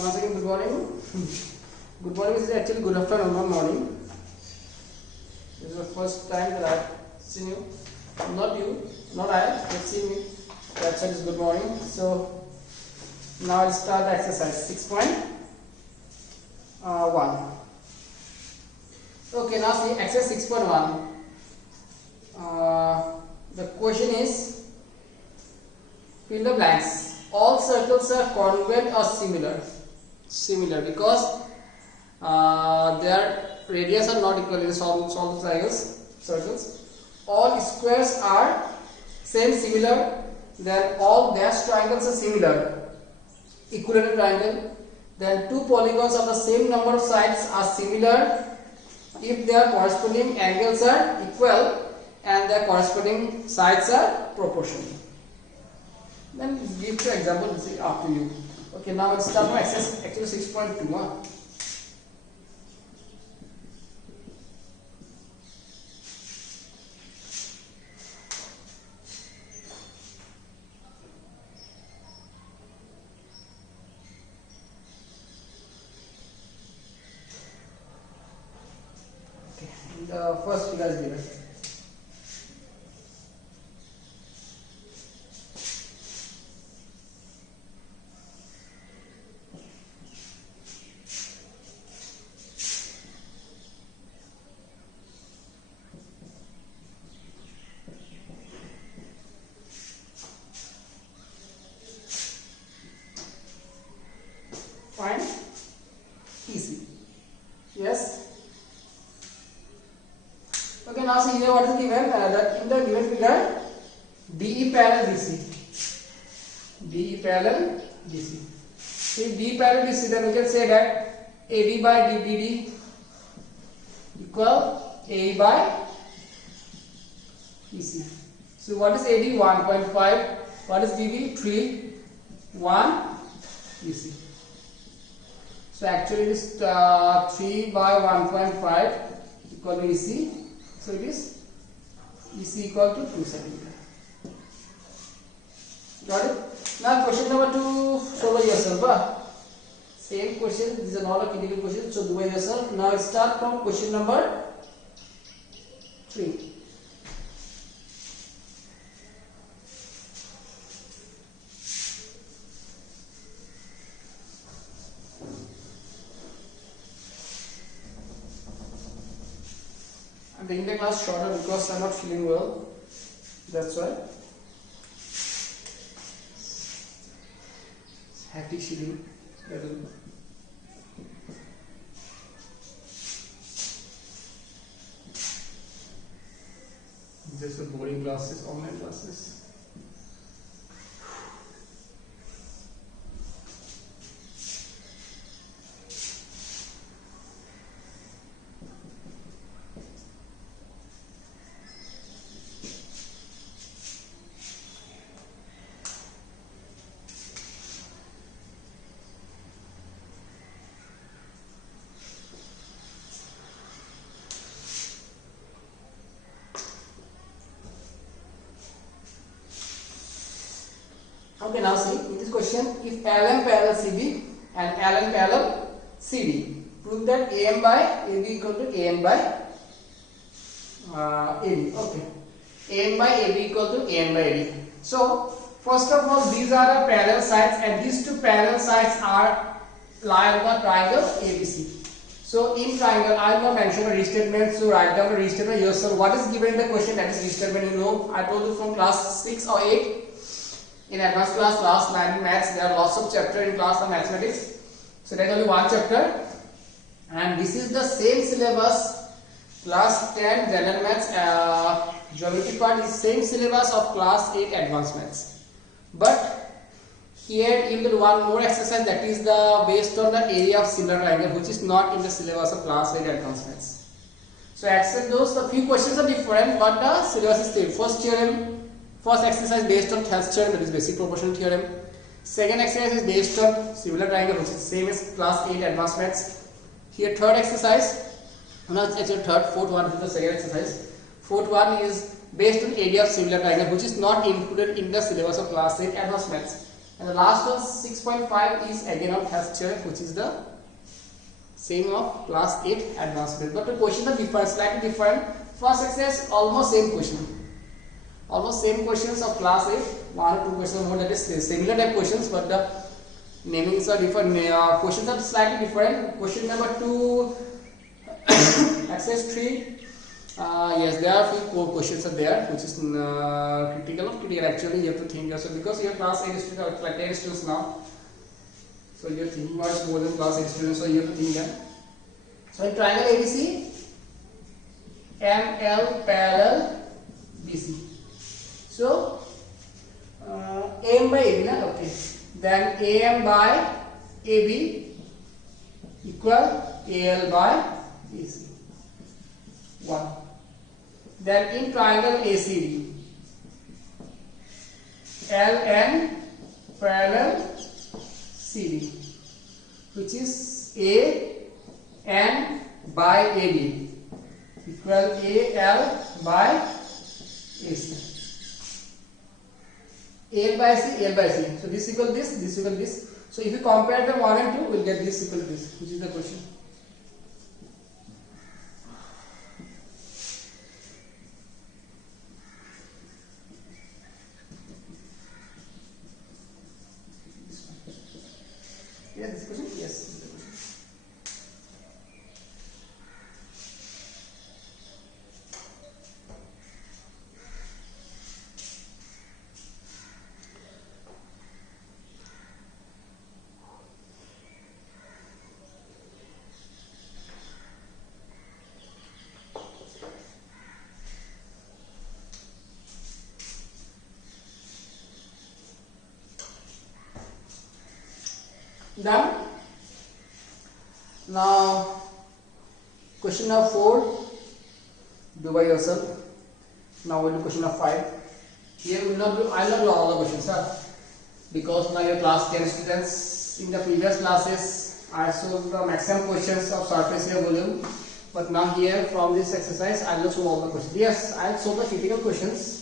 once again, good morning. Good morning is actually good afternoon, not morning. This is the first time that I've seen you. Not you, not I, you've seen me. That's why it's good morning. So now I'll start the exercise 6.1. Okay, now see exercise 6.1. The question is fill the blanks. All circles are congruent or similar. Similar because their radius are not equal in solve circles. All squares are similar. Then all dashed triangles are similar. Equilateral triangle. Then two polygons of the same number of sides are similar if their corresponding angles are equal and their corresponding sides are proportional. Then give the example, this is up to you. Okay, now let's start my exercise actually 6.2. Okay, the first figure is given. Fine, easy. Yes. Okay, now see here what is given. That in the given figure, DE parallel DC. DE parallel DC. See DE parallel DC, then we can say that AD by DBD equal AE by DC. So what is AD? 1.5. What is DB? 3. 1 DC. So actually it is 3 by 1.5 equal to EC. So it is EC equal to 2 centimeter. Got it? Now question number 2, solve yourself. Same question, these are not a critical question, so do it yourself. Now start from question number 3. I'm taking the class shorter because I'm not feeling well. That's why. Hectic schedule. Just the boring classes, online classes. Okay, now see in this question, if LM parallel CD and LN parallel CD, prove that AM by AB equal to AN by AD. Okay, AN by AB equal to AN by AD. So first of all, these are the parallel sides, and these two parallel sides are lie on the triangle ABC. So in triangle, I will not mention a restatement, so write down a restatement yourself. What is given in the question, that is restatement, you know. I told you from class 6 or 8. In advanced class 9 maths, there are lots of chapters in class of mathematics. So that is only one chapter, and this is the same syllabus. Class 10 general maths geometry part is same syllabus of class 8 advanced maths. But here you will one more exercise, that is the based on the area of similar triangle, which is not in the syllabus of class 8 advanced maths. So except those, a few questions are different, but the syllabus is same. First exercise based on Thales theorem, that is basic proportional theorem. Second exercise is based on similar triangle, which is same as class 8 advanced maths. Here third exercise, no, it's actually fourth one is the second exercise. Fourth one is based on area of similar triangle, which is not included in the syllabus of class 8 advanced maths. And the last one 6.5 is again of Hess theorem, which is the same of class 8 advanced math. But the questions are different, slightly different. First exercise almost same question. Almost same questions of class 8. One or two questions more, that is similar type questions, but the namings are different. Questions are slightly different. Question number 2, exercise 3. Yes, there are few core questions are there, which is critical of critical. Actually, you have to think also, because your class 8 students are like 10 students now, so you are thinking much more than class 8 students. So you have to think them. So in triangle ABC, ML parallel BC. So AM by AB, na? Okay. Then AM by AB equal AL by AC. 1. Then in triangle ACD, LN parallel CD, which is AN by AD equal AL by AC. A by C, A by C. So this equal this, this equal this. So if you compare the 1 and 2, we'll get this equal this, which is the question. Yes, this question? Yes. Done. Now question number 4, do by yourself. Now we'll do question number 5. Here we will not do, I will not do all the questions, sir, because now your class 10 students. In the previous classes I solved the maximum questions of surface area volume, but now here from this exercise I will solve all the questions. Yes, I will solve the critical questions.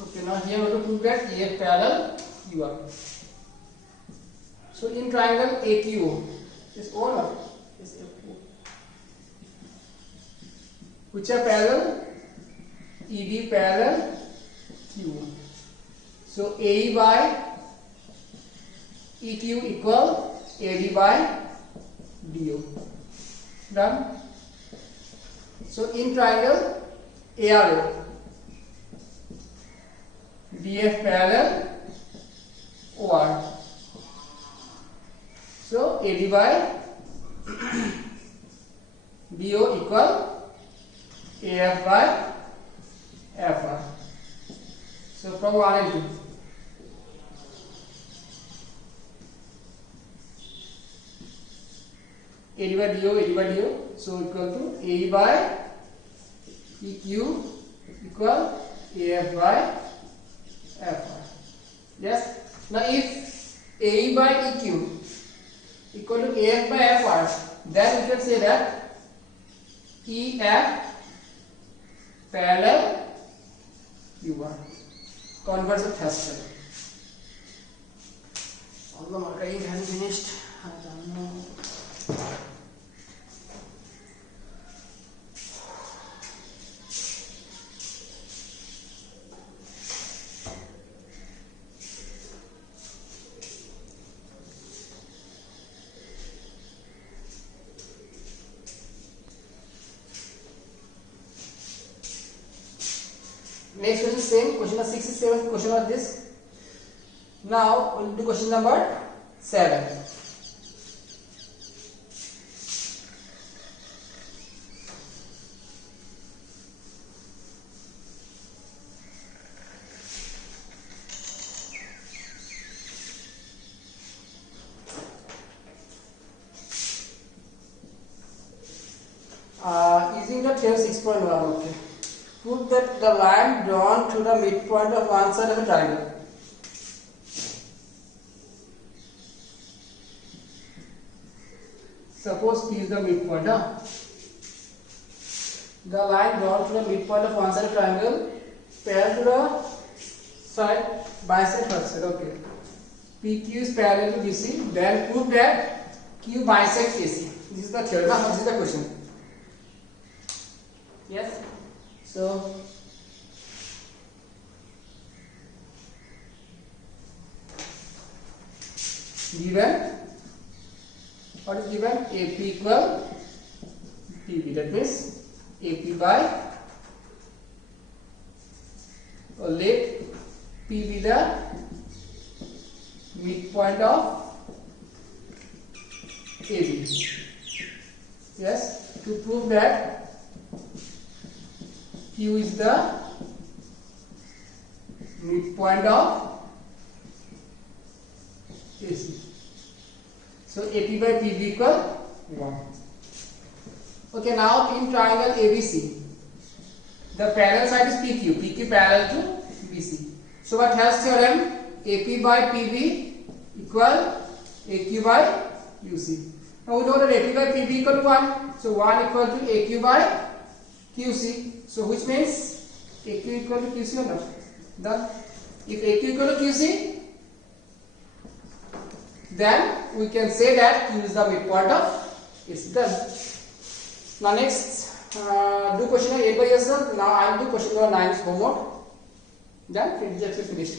Okay, now here we have to prove that AF parallel UR. So in triangle AQO, is O or not? Is FO. Which are parallel? ED parallel QO. So AE by EQ equal AD by DO. Done. So in triangle ARO, DF parallel OR. So AD by DO equal AF by FR. So from 1 and 2. AD by DO, so equal to AE by EQ equal AF by FR. Yes. Now if AE by EQ equal to AF by FR, then we can say that EF parallel UR. Converse of Hessel. All the marking has finished. I don't know. Next question same. Question number 6 is 7. Question like this. Now we'll do question number 7. Using the theorem 6.1, okay. Prove that the line drawn to the midpoint of one side of a triangle. Suppose P is the midpoint. The line drawn to the midpoint of one side of a triangle parallel to the side bisect first side. Okay. PQ is parallel to BC. Then prove that Q bisects AC. This is the theorem. This is the question. Yes. So given, what is given? AP equal PB. That means AP by, or let P be the midpoint of AB. Yes. To prove that Q is the midpoint of AC. So AP by PB equal 1. Okay, now in triangle ABC, the parallel side is PQ. PQ parallel to BC. So what has theorem? AP by PB equal AQ by UC. Now we know that AP by PB equal to 1. So 1 equal to AQ by QC. So which means AQ equal to QC or not? Done. If AQ equal to QC, then we can say that Q is the midpoint of AC. Done. Now next, do question number 8 by yourself. Now I will do question number 9 is homework. Done. Finish. Finished.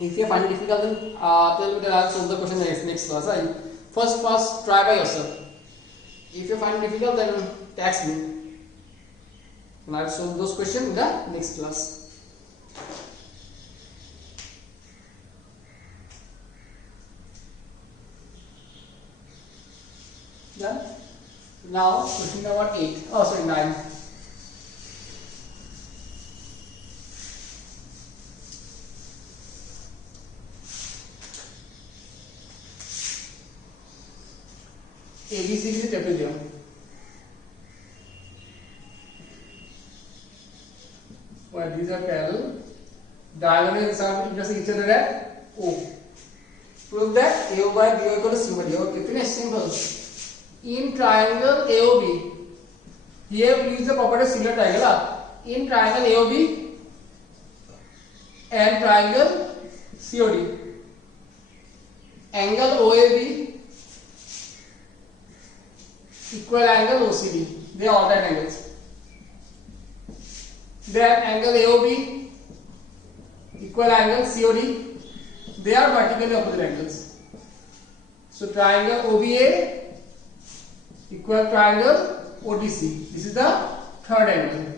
If you find it difficult, then tell me that I will solve the question next class. First try by yourself. If you find it difficult, then text me. And I will solve those questions in the next class. Done. Now question number 8. Oh, sorry, 9. ABC is a trapezium. Well, these are parallel. Diagonals are intersect each other at O. Prove that AO by BO equal to C by D. Okay, finish. Simple. In triangle AOB, here we use the property of similar triangle. In triangle AOB and triangle COD, angle OAB equal angle OCD. They are all right angles. Then angle AOB equal angle COD. They are vertically opposite angles. So triangle OBA equal triangle ODC. This is the third angle.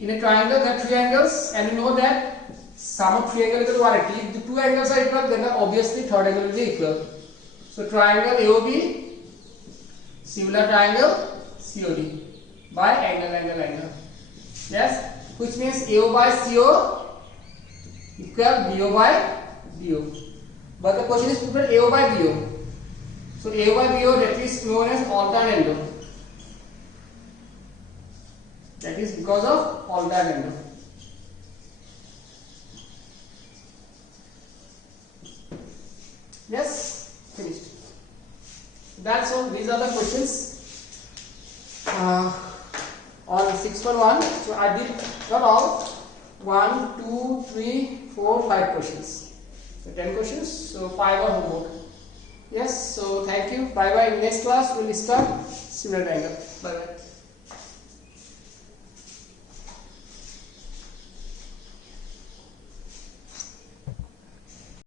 In a triangle there are three angles, and you know that sum of three angles is equal to 180. If the two angles are equal, then obviously third angle will be equal. So triangle AOB, similar triangle COD by angle. Yes, which means AO by CO equal BO by BO. But the question is put AO by BO. So AO by BO, that is known as alternate angle. That is because of alternate angle. Yes, finished. That's all. These are the questions on 6.1. So I did not all. 1, 2, 3, 4, 5 questions. So 10 questions. So 5 are homework. Yes. So thank you. Bye bye. Next class we will start similar triangle. Bye bye.